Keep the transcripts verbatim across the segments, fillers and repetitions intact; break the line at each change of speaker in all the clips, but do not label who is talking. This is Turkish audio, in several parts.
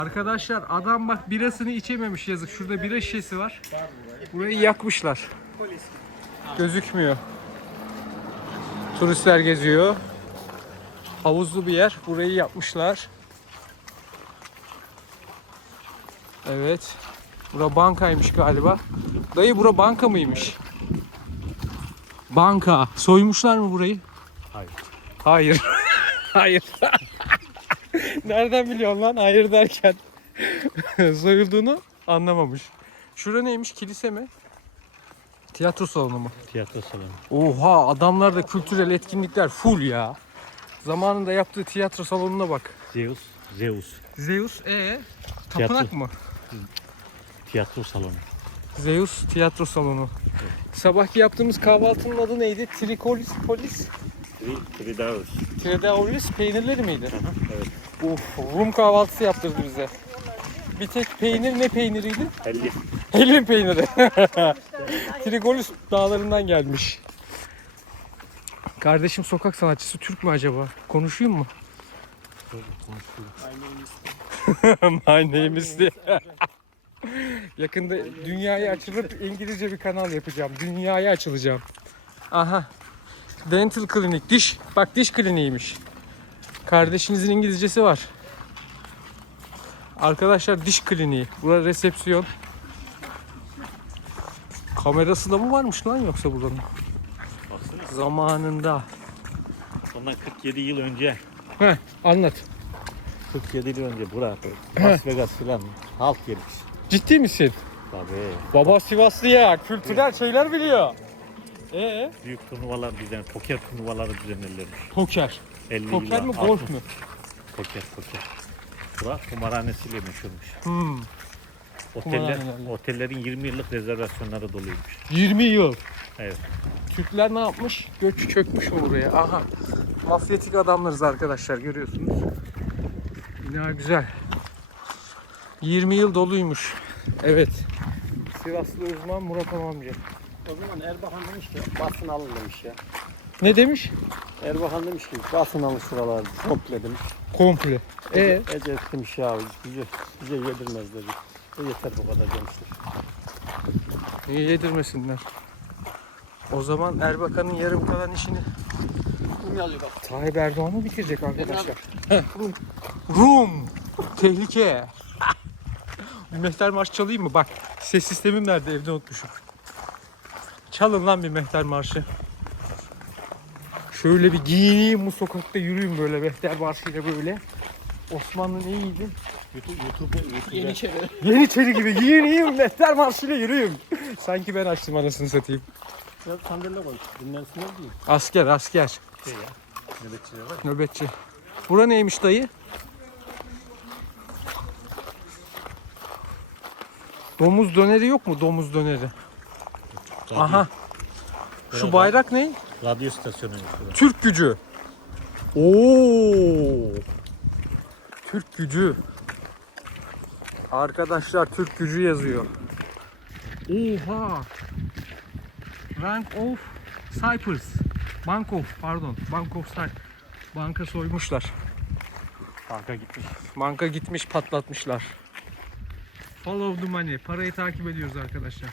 Arkadaşlar adam bak birasını içememiş yazık. Şurada bira şişesi var. Burayı yakmışlar. Gözükmüyor. Turistler geziyor. Havuzlu bir yer. Burayı yapmışlar. Evet. Bura bankaymış galiba. Dayı bura banka mıymış? Banka. Soymuşlar mı burayı?
Hayır.
Hayır. Hayır. Nereden biliyorsun lan? Hayır derken. Soyulduğunu anlamamış. Şura neymiş? Kilise mi? Tiyatro salonu mu?
Tiyatro salonu.
Oha, adamlarda kültürel etkinlikler full ya. Zamanında yaptığı tiyatro salonuna bak.
Zeus. Zeus.
Zeus ee tapınak
Tiyatro.
mı?
Tiyatro salonu.
Zeus tiyatro salonu. Sabahki yaptığımız kahvaltının adı neydi? Trikolis polis.
Tridaus.
Tredaulis peynirleri miydi?
Evet.
Uf, Rum kahvaltısı yaptırdı bize. Bir tek peynir ne peyniriydi?
Hellim.
Hellim peyniri. Trigolis dağlarından gelmiş. Kardeşim sokak sanatçısı Türk mü acaba? Konuşayım mı? My name is the... Yakında dünyaya açılıp İngilizce bir kanal yapacağım. Dünyaya açılacağım. Aha. Dental klinik. Diş. Bak diş kliniğiymiş. Kardeşinizin İngilizcesi var. Arkadaşlar diş kliniği. Burası resepsiyon. Kamerası da mı varmış lan yoksa buranın?
Baksana.
Zamanında.
Ondan kırk yedi yıl önce.
Heh, anlat.
kırk yedi yıl önce burada. Las Vegas filan. Halk yermiş.
Ciddi misin?
Tabii.
Baba Sivaslı ya. Kültürel şeyler biliyor. Ee?
Büyük turnuvalar düzen, poker turnuvaları düzenlenirmiş.
Poker.
elli
Poker
yıllar,
mi golf
altmış.
mü?
Poker, poker. Bura kumarhanesiyle meşhurmuş.
Hmm.
Oteller,
Kumarhanelerle.
otellerin yirmi yıllık rezervasyonları doluymuş.
yirmi yıl.
Evet.
Türkler ne yapmış? Göç çökmüş mü buraya? Aha. Mafyatik adamlarız arkadaşlar, görüyorsunuz. Bina güzel. yirmi yıl doluymuş. Evet. Sivaslı uzman Murat amca.
O zaman Erbakan demiş ki basın alın demiş ya.
Ne demiş?
Erbakan demiş ki basın alın şuraları komple demiş.
Komple. Ee?
Ece demiş ya bize, bize yedirmez dedi. E yeter bu kadar demiştir.
Niye yedirmesinler? O zaman Erbakan'ın yarım kalan işini
Kim yazıyor bak.
Tayyip Erdoğan mı bitirecek arkadaşlar? Heh, Rum. Rum. Tehlike. Bir mehter marşı çalayım mı? Bak ses sistemim nerede? Evde unutmuşum. Çalın lan bir mehter marşı. Şöyle bir giyineyim bu sokakta, yürüyeyim böyle mehter marşıyla böyle. Osmanlı neydi?
YouTube, YouTube, YouTube.
Yeniçeri.
Yeniçeri gibi giyineyim, mehter marşıyla yürüyeyim. Sanki ben açtım anasını satayım.
Ya sandalye koy. Dinlensinler diye.
Asker asker.
Şey ya, nöbetçiler var.
Nöbetçi. Bura neymiş dayı? Domuz döneri yok mu? Domuz döneri.
Radyo,
Aha. Şu
Bravo.
bayrak ne?
Radyo istasyonu yapıyor.
Türk gücü. Oo. Türk gücü. Arkadaşlar Türk gücü yazıyor. Oha. Bank of Cyprus. Bank of pardon. Bank of Cyprus. Banka soymuşlar.
Banka gitmiş.
Banka gitmiş, patlatmışlar. Follow the money. Parayı takip ediyoruz arkadaşlar.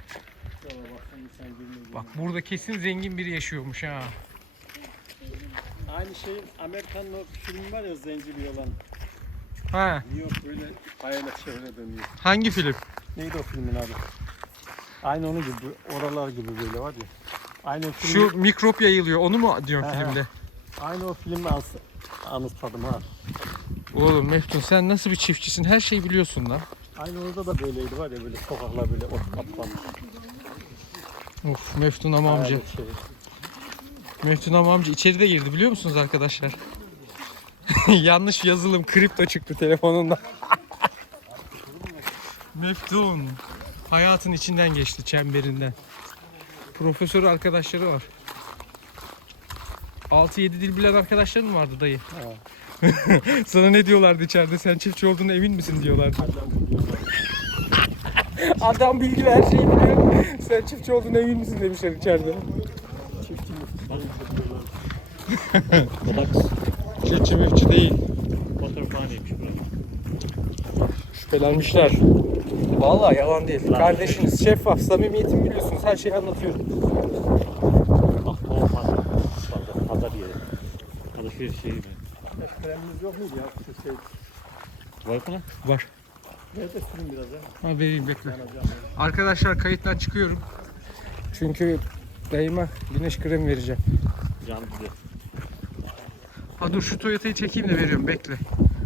Bak burada kesin zengin biri yaşıyormuş ha.
Aynı şey Amerikan o film var ya zencili olan.
Ha,
New York böyle kayayla çevre dönüyor.
hangi film?
Neydi o filmin adı? Aynı onun gibi oralar gibi böyle var ya. Aynı o film.
Şu mikrop yayılıyor. Onu mu diyorsun
He, he.
filmde?
Aynı o filmi az anımsadım ha.
Oğlum Meftun sen nasıl bir çiftçisin? Her şeyi biliyorsun lan.
Aynı orada da böyleydi var ya böyle sokaklar böyle ot kaplanmış.
Of Meftun ama amca.
Hayal şey.
Meftun ama amca içeride girdi biliyor musunuz arkadaşlar? Yanlış yazılım kripto çıktı telefonundan. Meftun hayatın içinden geçti, çemberinden. Profesör arkadaşları var. altı yedi dil bilen arkadaşların mı vardı dayı?
Ha.
Sana ne diyorlardı içeride? Sen çiftçi olduğuna emin misin diyorlardı. Adam bilgili her şeyi biliyor. Sen çiftçi olduğuna emin misin demişler içeride.
Çiftçi mi?
Kodaks.
Çiftçi müftçi değil.
Waterfall'iymiş burası.
Şüphelenmişler. Vallahi yalan değil. Kardeşiniz şeffaf, samimiyetim biliyorsunuz. Her şeyi anlatıyorum.
Ah o pazar. Pazar, pazar yeri. Alışveriş şeyi mi?
Ateş kremimiz yok muydu ya? Şu şey.
Var mı lan?
Var.
Nerede sürün biraz ya?
Ha vereyim bekle.
Yanacağım.
Arkadaşlar kayıttan çıkıyorum. Çünkü dayıma güneş kremi vereceğim.
Can bize.
Ha dur şu Toyota'yı çekeyim de veriyorum bekle.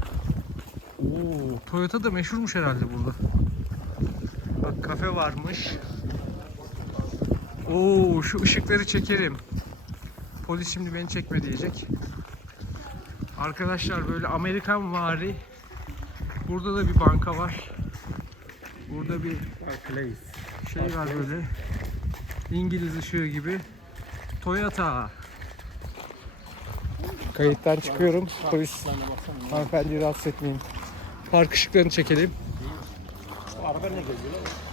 Oo, Toyota da meşhurmuş herhalde burada. Bak kafe varmış. Oo şu ışıkları çekerim. Polis şimdi beni çekme diyecek. Arkadaşlar böyle Amerikan vari. Burada da bir banka var. Burada bir şey var böyle. İngiliz ışığı gibi. Toyota. Kayıttan çıkıyorum. Polis hanımefendiyi rahatsız etmeyin. Park ışıklarını çekelim.
Araba ne geziyor?